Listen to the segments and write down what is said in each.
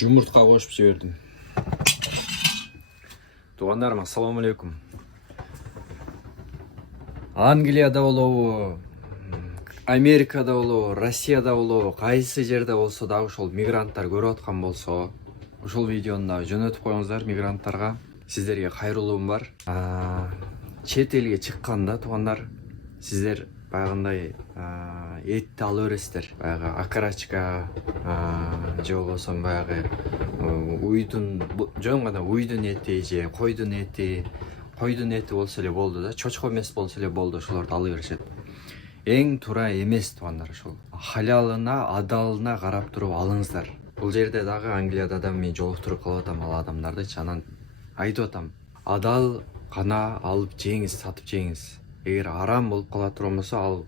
Жұмыртқа қосып жібердім. Туғандарым, ассалаумалейкум. Англияда болобу, Америкада болобу, Россияда болобу, кайсы жерде болсо дагы ошол мигранттар көрүп аткан болсо, ушул видеону да жөнөтүп коюңуздар мигранттарга. Сиздерге кайрылуум бар. Чет элге чыкканда туугандар, сиздер баягындай этти алып бересиздер. Баягы окорочка, же болбосо баягы уйдун, жөн гана уйдун эти же койдун эти болсо эле болду да, чочко эмес болсо эле болду, ошолорду алып беришет. Эң туура эмес туугандар, ошол халялына, адалына карап туруп алыңыздар. Бул жерде дагы Англияда да мен жолуктуруп калып атам ал адамдарды, анан айтып атам, адал гана алып жеңиз, сатып жеңиз. Эгер арам болуп кала турган болсо, ал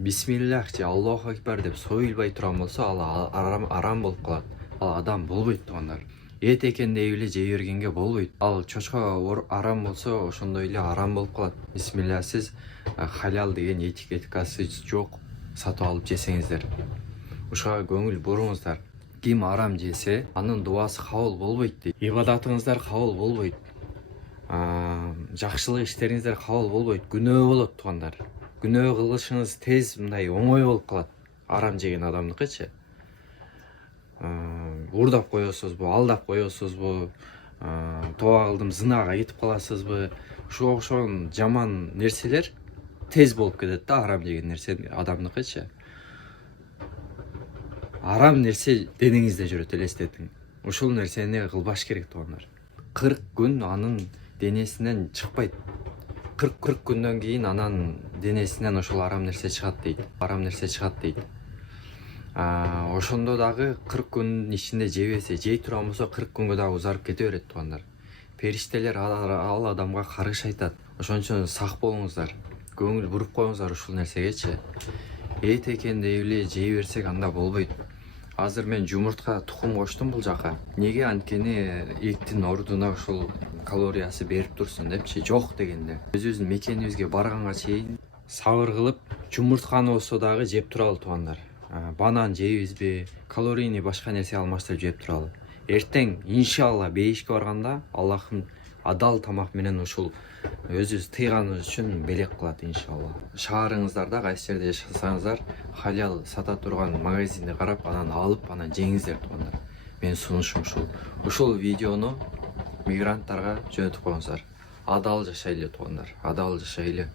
бисмиллах же Аллаху акбар деп союлбай турган болсо, ал арам болуп калат. Ал адам болбойт туугандар. Эт экен деп эле жей бергенге болбойт. Ал чочко арам болсо, ошондой эле арам болуп калат. Бисмиллахсыз халал деген этикеткасы жок сатып алып жесеңиздер. Ушуга көңүл буруңуздар. Ким арам жесе, анын дуасы кабыл болбойт дейт. Ибадатыңыздар кабыл болбойт. Жакшылык иштериңиздер кабыл болбойт. Күнөө болот туугандар. Күнөө кылышыңыз тез мындай оңой болуп калат. Арам жеген адамдыкычы. Урдап коесузбу, алдап коесузбу, тоба кылдым зынага кетип каласызбы? Ушуга окшогон жаман нерселер тез болуп кетет да, арам жеген нерсе адамдыкычы. Арам нерсе денеңизде жүрөт, элестетиң. Ушул нерсени кылбаш керек туугандар. 40 күн анын денесинен чыкпайт. 40 күндөн кийин анан денесинен ошол арам нерсе чыгат дейт. Ошондо дагы 40 күндүн ичинде жебесе, жей турган болсо 40 күнгө дагы узарып кете берет туугандар. Периштелер ал адамга каршы айтат. Ошон үчүн сак болуңуздар. Көңүл буруп коюңуздар ушул нерсегечи. Эт экен деп эле жей берсек анда болбойт. Азыр мен жумуртка тукум коштум бул жака. Неге? Анткени эттин ордуна ушул калориясы берип турсун депчи, жок дегенде. Өзүбүздүн мекенибизге барганга чейин сабыр кылып, жумуртканы болсо дагы жеп туралы туугандар. Банан жейбизби, калорийни башка нерсе алмаштырып жеп туралы. Эртең иншалла бейишке барганда Аллахым адал тамак менен ушул өзүбүз тыйганыбыз үчүн белек кылат иншалла. Шаарыңыздарда кайсы жерде жашасаңыздар, халал сата турган магазинди карап, анан алып, анан жеңиздер туугандар. Мен сунушум ушул. Ушул видеону мигранттарга жөнөтүп коюңуздар. Адал жашайлы туугандар, адал жашайлы.